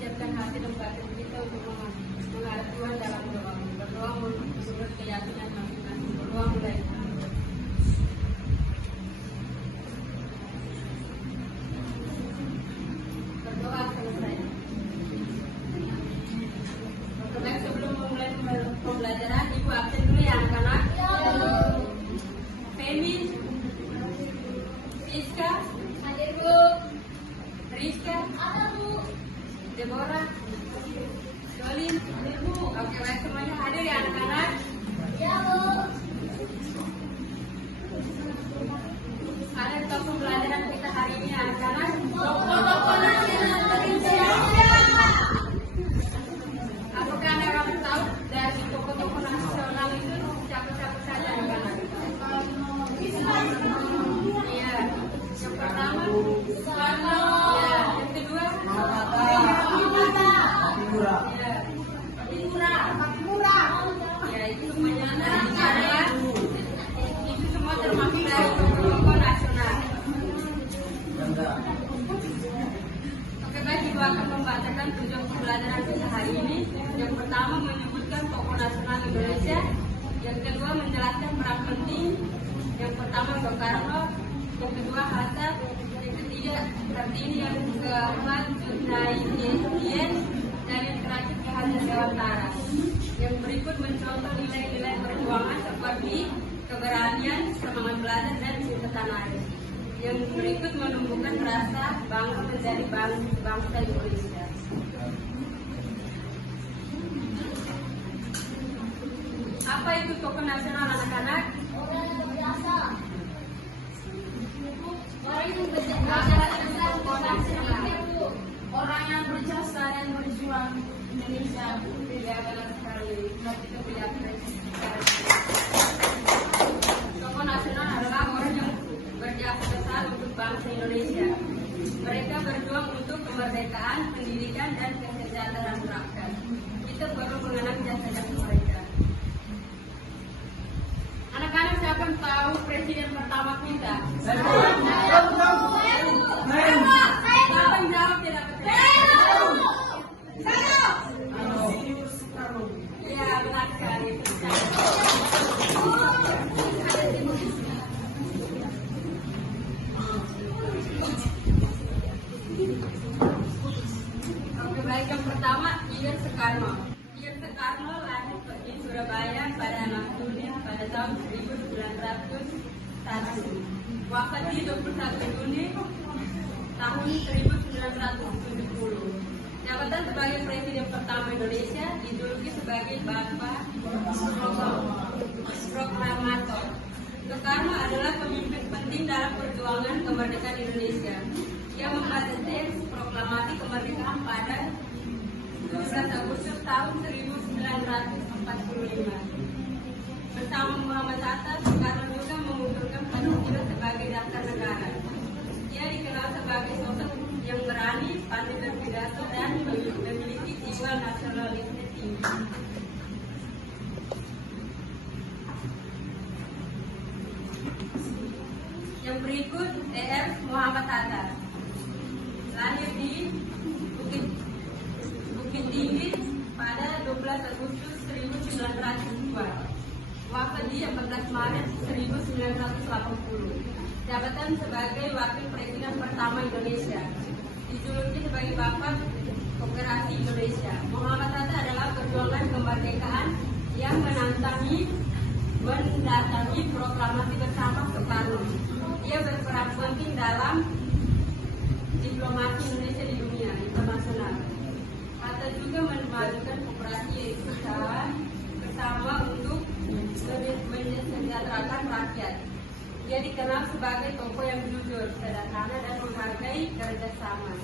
siapkan hati dan batin kita untuk menghadap Tuhan dalam doa. Berdoa menurut keyakinan masing-masing. Berdoa mulai. Berdoa selesai. Oke, baik, sebelum memulai pembelajaran, Ibu absen dulu ya anak-anak. Femi, Rizka, hadir Bu. Rizka, ada Bu. Deborah, Jolin, hadir Bu. Oke, baik, semuanya hadir ya anak-anak. Ya Bu. Ada topik pembelajaran kita hari ini anak-anak. Tokoh-tokoh nasional Indonesia. Apakah anak-anak tahu dari tokoh-tokoh nasional itu siapa-siapa saja anak-anak? Iya. Yang pertama, Soekarno. Ya. Yang kedua, Patimura. Ya, itu semuanya anak-anak ya. Itu semua termasuk dari tokoh-tokoh nasional. Oke, baik, Ibu akan membacakan tujuan pembelajaran kita hari ini. Yang pertama menyebutkan tokoh nasional Indonesia. Yang kedua menjelaskan peran penting. Yang pertama Soekarno. Yang kedua Hatta. Yang ketiga Kartini. Yang keempat Junaidin. Dan yang terakhir Ki Hajar Dewantara. Yang berikut mencontoh nilai-nilai perjuangan seperti keberanian, semangat belajar, dan cinta tanah air. Yang berikut menumbuhkan rasa bangga menjadi bangsa Indonesia. Apa itu tokoh nasional anak-anak? Orang yang berjasa. Orang yang berjasa dan berjuang Indonesia. Ya, benar sekali. Kita lihat tokoh nasional adalah orang yang berjasa besar untuk bangsa Indonesia. Mereka berjuang untuk kemerdekaan, pendidikan, dan kesejahteraan rakyat. Kita perlu mengenang jasa-jasa mereka. Anak-anak, siapa yang tahu presiden pertama kita? Siapa yang jawab tidak betul? Iya, benar sekali. Oke, baik, yang pertama Ian Soekarno. Ian Soekarno lahir di Surabaya pada 6 Juni pada tahun 1901. Wafat di 21 Juni tahun 1970. Jabatan sebagai Presiden pertama Indonesia dijuluki sebagai Bapak Proklamator. Soekarno adalah pemimpin penting dalam perjuangan kemerdekaan Indonesia. Ia membuat proklamasi kemerdekaan pada 17 Agustus tahun 1945. Bersama Muhammad Hatta, Soekarno juga mengusulkan Pancasila sebagai dasar negara. Ia dikenal sebagai sosok yang berani, pandai berpidato, dan memiliki jiwa nasionalisme tinggi. Yang berikut DR Muhammad Hatta. Lahir di Bukit Tinggi pada 12 Agustus 1902. Wafat di 14 Maret 1980. Jabatan sebagai Wakil Presiden pertama Indonesia. Dijuluki sebagai Bapak Koperasi Indonesia. Muhammad Hatta adalah perjuangan kemerdekaan yang mendatangi proklamasi bersama Soekarno. Ia berperan penting dalam diplomasi Indonesia di dunia internasional. Hatta juga memajukan koperasi yaitu usaha bersama untuk mensejahterakan rakyat. Dia dikenal sebagai tokoh yang jujur, sederhana, dan menghargai kerjasama.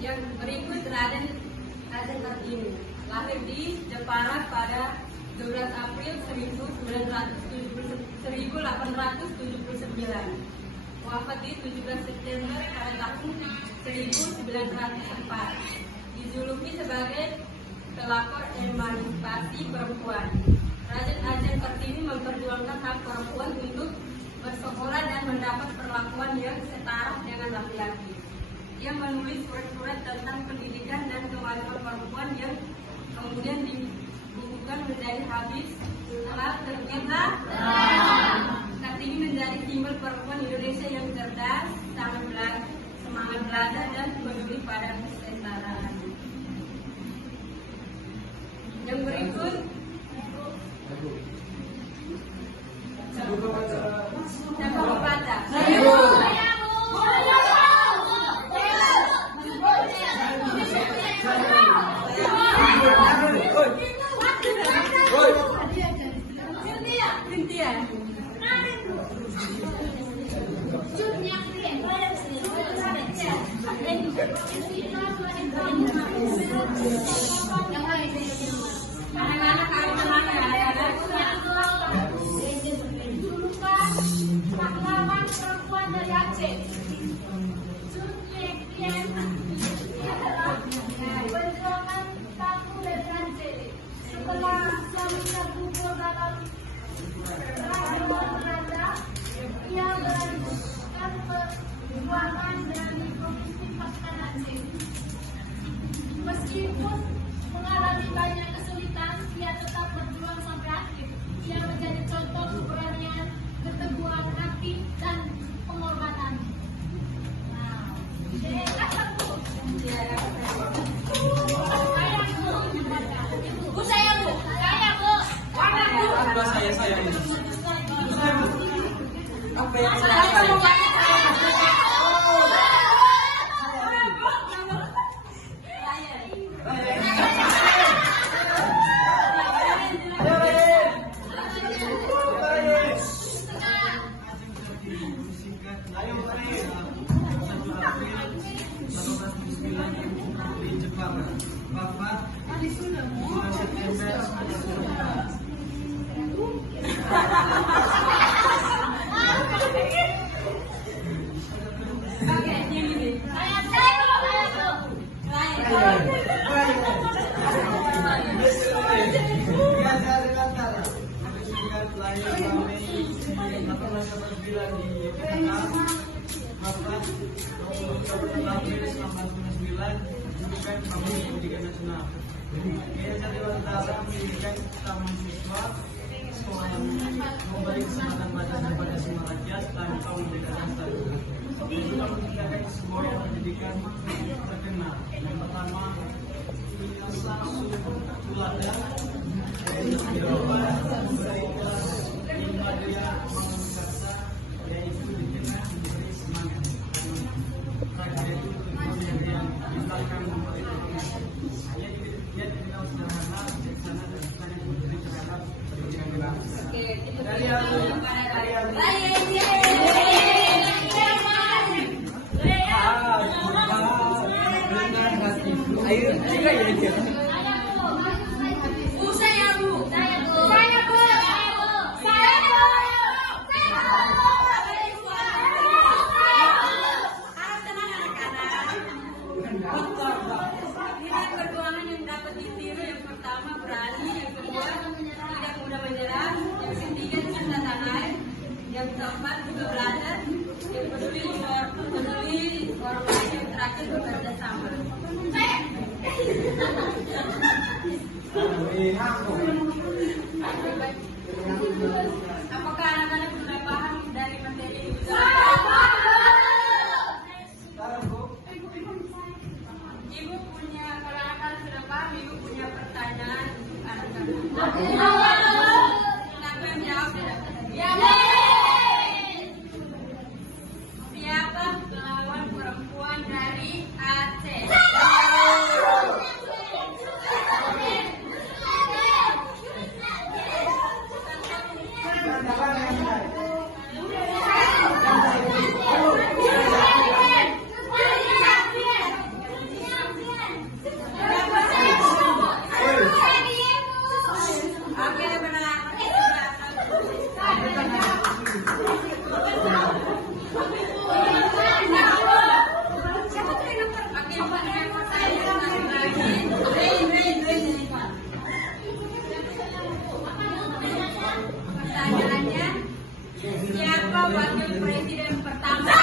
Yang berikut Raden Kartini. Lahir di Jepara pada 12 April 1879. Wafat di 17 September pada tahun 1904. Dijuluki sebagai pelopor emansipasi perempuan. Raden Kartini hak perempuan untuk bersekolah dan mendapat perlakuan yang setara dengan laki-laki. Ia menulis surat-surat tentang pendidikan dan kemajuan perempuan yang kemudian dibukukan menjadi hadis telah terbitlah. Kartini menjadi simbol perempuan Indonesia yang cerdas, semangat belajar dan peduli pada kesetaraan. Yang berikut siapa membaca? Anak-anak pahlawan perempuan dari Aceh. Perjuangan tamu dari Aceh. Setelah suaminya gugur dalam Belanda, ia melanjutkan perjuangan dari Provinsi Pasukan Aceh. Meskipun mengalami banyak kesulitan, ia tetap berjuang sampai akhir. Ia menjadi contoh keberanian, keteguhan hati, dan pengorbanan. Pendidikan nasional. Yayasan Dewan Utara mendirikan taman siswa sekolah yang memberi kesempatan belajar kepada semua rakyat tanpa membedakan status. Dan juga menciptakan sebuah pendidikan terkenal. Yang pertama, Yayasan Sulada, Yayasan Jawa, Mereka, Inmadia, Mangunkarsa, yaitu di tengah memberi semangat. Rakyat itu tujuan yang diberikan memberi dia dikenal sederhana, bijaksana, dan sangat peduli terhadap pendidikan bangsa. Dari aku. Ayo, juga ya dia. Saya Bu. Perjuangan yang dapat ditiru, yang pertama berani, yang kedua tidak mudah menyerah, yang ketiga cinta tanah air, yang keempat juga belajar, yang peduli orang lain, yang terakhir bekerja sama. Apakah anak-anak sudah paham dari materi ini? Ibu punya, kalau anak-anak sudah paham, Ibu punya pertanyaan untuk anak-anak. Siapa yang jawab ya? Siapa pahlawan perempuan dari Aceh? Pertanyaannya, wakil presiden pertama.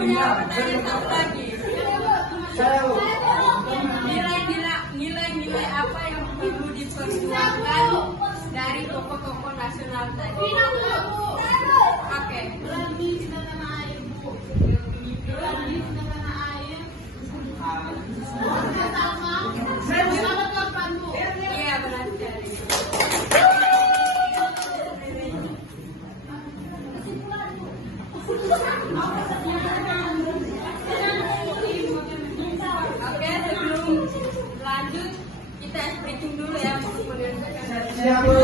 Iya, nilai-nilai apa yang perlu diperjuangkan dari tokoh-tokoh nasional tadi? Oke. Berani cinta tanah air, Bu. Berani cinta tanah air. Sama. Sangat kapan, Bu? Iya, benar sekali. Oke, sebelum lanjut kita breaking dulu ya untuk menyelesaikan dari Siap, Bu.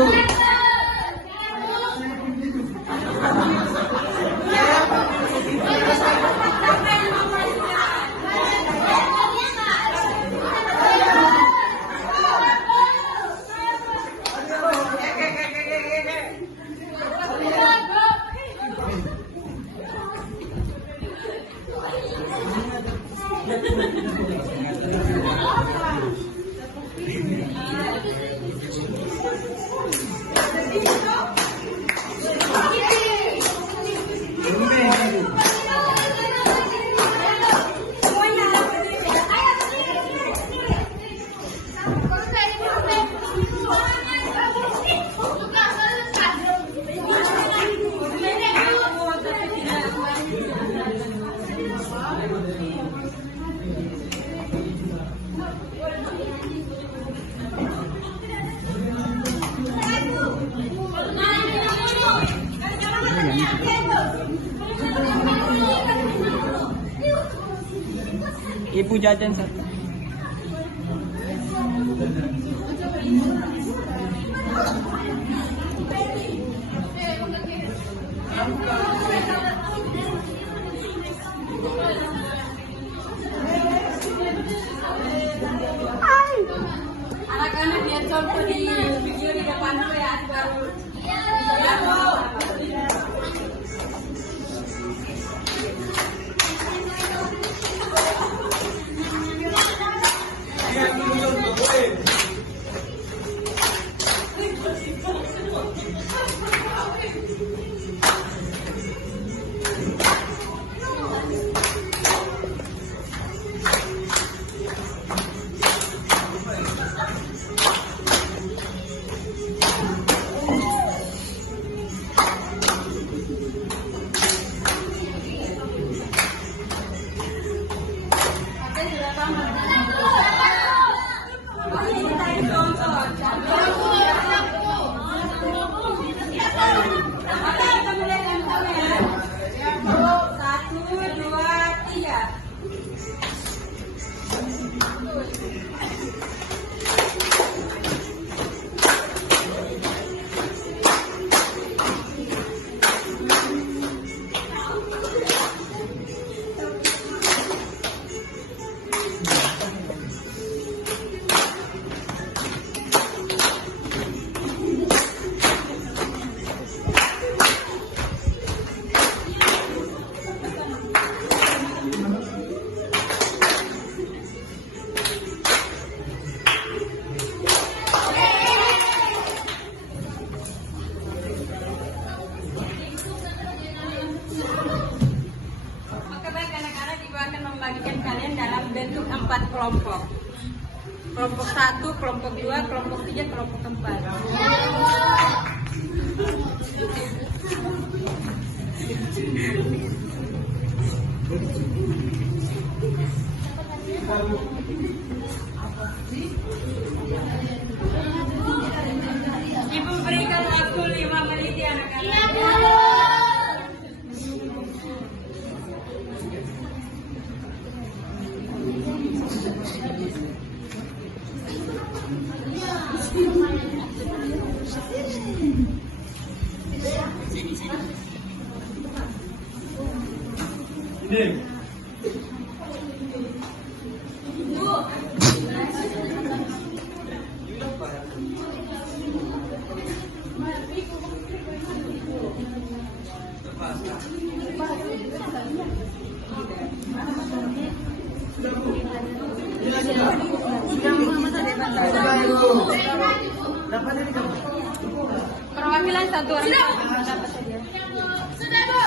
Ibu jajan satu. Anak-anak lihat contoh di video di depan tuh ya, baru. Membagikan kalian dalam bentuk 4 kelompok. Kelompok 1, kelompok 2, kelompok 3, kelompok 4. Ibu berikan waktu 5 menit ya anak-anak. Perwakilan satu orang dapat saja. Sudah, Bu.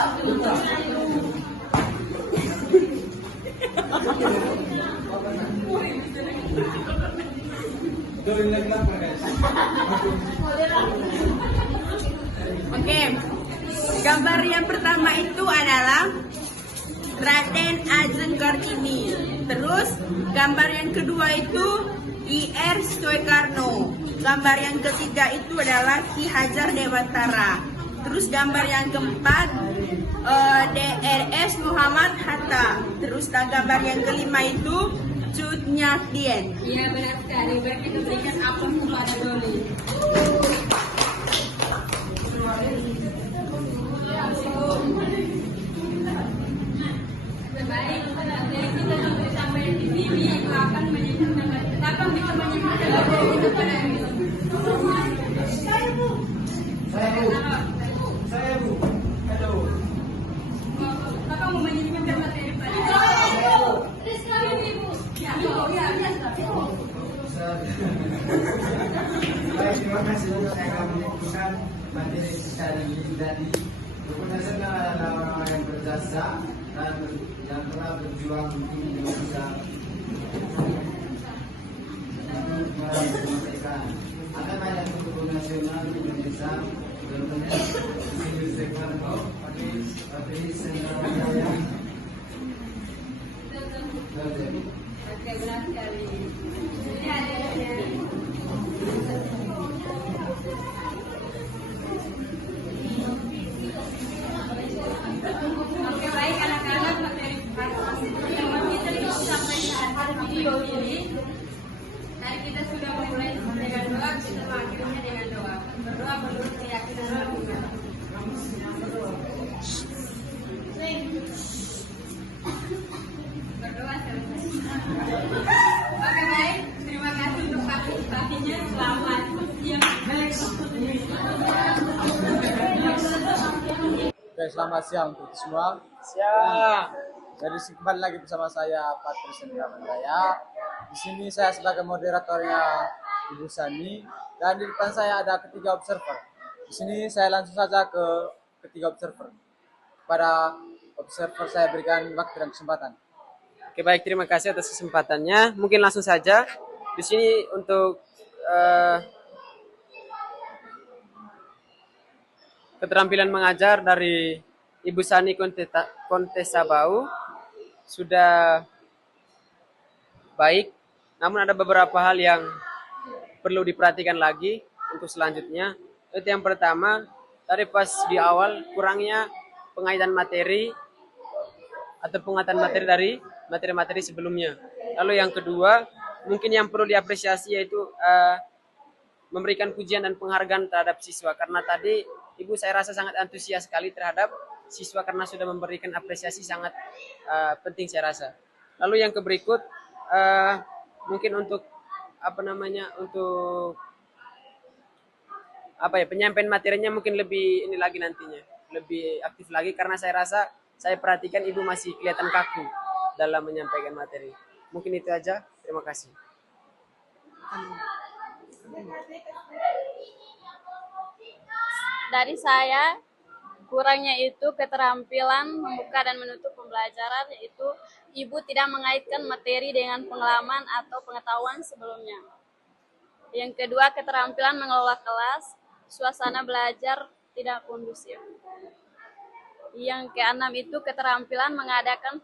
Oke, gambar yang pertama itu adalah Raden Ajeng Kartini. Terus gambar yang kedua itu IR Soekarno. Gambar yang ketiga itu adalah Ki Hajar Dewantara. Terus gambar yang keempat DRS Muhammad Hatta. Terus gambar yang kelima itu Cut Nyak Dien. Iya benar sekali. Baik kita berikan aplaus untuk ada Doni. Baik, dari kita sampai sampai di sini aku akan menyampaikan kenapa bisa menyampaikan itu pada Saya Bu. Halo. Bapak mau menyampaikan materi pada Rizka Ibu. ya, ya. Baik, terima kasih untuk yang kami lakukan materi secara ini tadi. Rukun Nasional adalah orang-orang yang berjasa dan yang telah berjuang untuk Indonesia untuk meraih kemerdekaan. Ada banyak rukun nasional di Indonesia, contohnya Insinyur Soekarno, Patrice Senggala, Oke, benar sekali. Ini ada. Oke, baik anak-anak materi yang kita sampai saat video ini. Tadi kita sudah memulai dengan doa, kita mengakhirinya dengan doa. Berdoa menurut keyakinan juga. Berdoa selesai. Oke baik, terima kasih untuk partisipasinya. Selamat siang. Oke, selamat siang untuk semua. Siang. Jadi kembali lagi bersama saya Patrice Senggala. Di sini saya sebagai moderatornya Ibu Sani dan di depan saya ada ketiga observer. Di sini saya langsung saja ke ketiga observer. Pada observer saya berikan waktu dan kesempatan. Oke, baik, terima kasih atas kesempatannya. Mungkin langsung saja di sini untuk keterampilan mengajar dari Ibu Sani Kontesa Bau sudah baik, namun ada beberapa hal yang perlu diperhatikan lagi untuk selanjutnya. Itu yang pertama, tadi pas di awal kurangnya pengaitan materi atau pengaitan materi dari materi-materi sebelumnya. Lalu yang kedua, mungkin yang perlu diapresiasi yaitu memberikan pujian dan penghargaan terhadap siswa. Karena tadi Ibu saya rasa sangat antusias sekali terhadap siswa karena sudah memberikan apresiasi sangat penting saya rasa. Lalu yang berikut, mungkin untuk penyampaian materinya mungkin lebih ini lagi nantinya, lebih aktif lagi karena saya rasa saya perhatikan Ibu masih kelihatan kaku dalam menyampaikan materi. Mungkin itu aja. Terima kasih. Dari saya, kurangnya itu keterampilan membuka dan menutup pembelajaran, yaitu Ibu tidak mengaitkan materi dengan pengalaman atau pengetahuan sebelumnya. Yang kedua, keterampilan mengelola kelas, suasana belajar tidak kondusif. Yang keenam itu keterampilan mengadakan